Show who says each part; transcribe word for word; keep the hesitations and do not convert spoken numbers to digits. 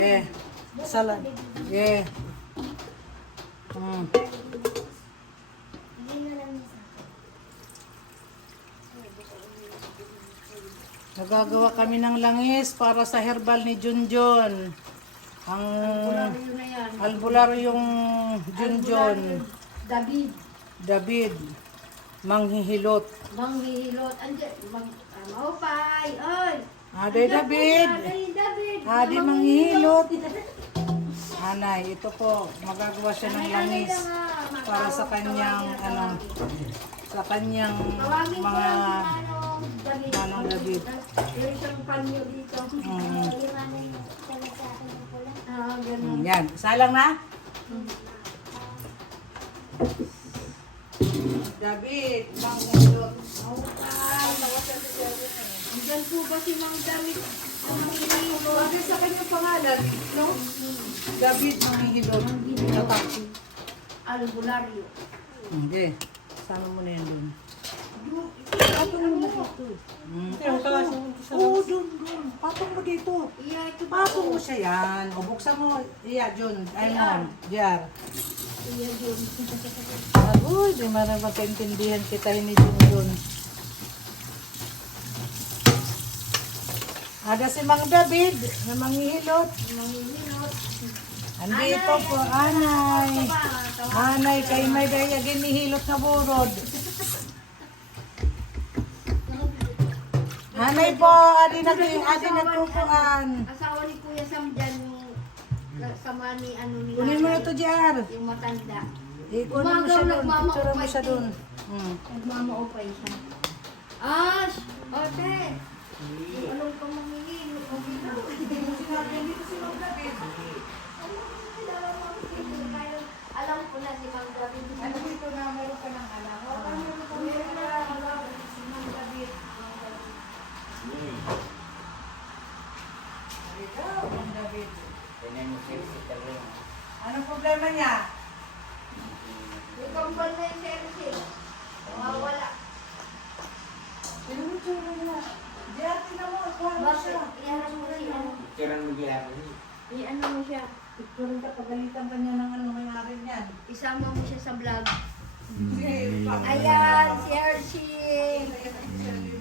Speaker 1: Eh, salad. Yeah. Mm. Nagagawa kami ng langis para sa herbal ni Junjun. Ang albularyo yung Junjun.
Speaker 2: David.
Speaker 1: David. Manghihilot.
Speaker 2: Manghihilot. Andiyan. Mang... Maupay. Oy.
Speaker 1: Ade David.
Speaker 2: Ade David.
Speaker 1: Ade manghihilot. Anay, ito po. Magagawa siya ng langis para sa kanyang ano, sa kanyang mga Manong David.
Speaker 2: Yung isang panyo dito.
Speaker 1: Mm.
Speaker 2: Ah, ganun.
Speaker 1: Mm, yan. Isa lang na? David, manghihilot.
Speaker 2: Andiyan po ba si Mang David? Manghihilot.
Speaker 1: Bakit sa kanyang pangalan, no? David, manghihilot. Tatak.
Speaker 2: Albularyo.
Speaker 1: Hindi. Sama mo na yan dun.
Speaker 2: Patong mo dito.
Speaker 1: Mm. Oo, dun, dun. Patong mo dito.
Speaker 2: Iya, ito po.
Speaker 1: Patong mo siya yan. O buksan mo. Iya, Jun. Ayun, Jar.
Speaker 2: Iya, yun.
Speaker 1: Uy, di marang magkaintindihan kita ni Jun Jun. Ada si Mang David na manghihilot.
Speaker 2: Manghihilot.
Speaker 1: Andito po, anay. Anay, kay may daya ginihilot na burod. Anay po, adi nag adi nagpupuan.
Speaker 2: Asawa ni Kuya Sam dyan yung sama ni ano ni
Speaker 1: Kunin mo na to, Jar.
Speaker 2: yung matanda.
Speaker 1: Ikunin mo siya doon. Picture mo siya doon. Hmm.
Speaker 2: Nagmamaupay siya. Ash! Ote! Yung anong pang manghihilot? Alam ko na si Mang David.
Speaker 1: Ano dito na meron ka ng alam?
Speaker 2: Meron na si Mang David.
Speaker 1: Dito, Mang David. Anong problema niya?
Speaker 2: Yung kambal na yung Chelsea. Mawawala.
Speaker 1: Sino mo tsura niya? Diyan, tingnan mo. Kuha mo
Speaker 2: Bakit?
Speaker 1: siya.
Speaker 2: Iyaran mo si ano?
Speaker 3: Tirang mo diyan.
Speaker 2: I-ano mo siya?
Speaker 1: Picture ka, pagalitan ka niya ng ano, may akin yan.
Speaker 2: Isama mo siya sa vlog.
Speaker 1: Sige,
Speaker 2: Ayan, si Hershey.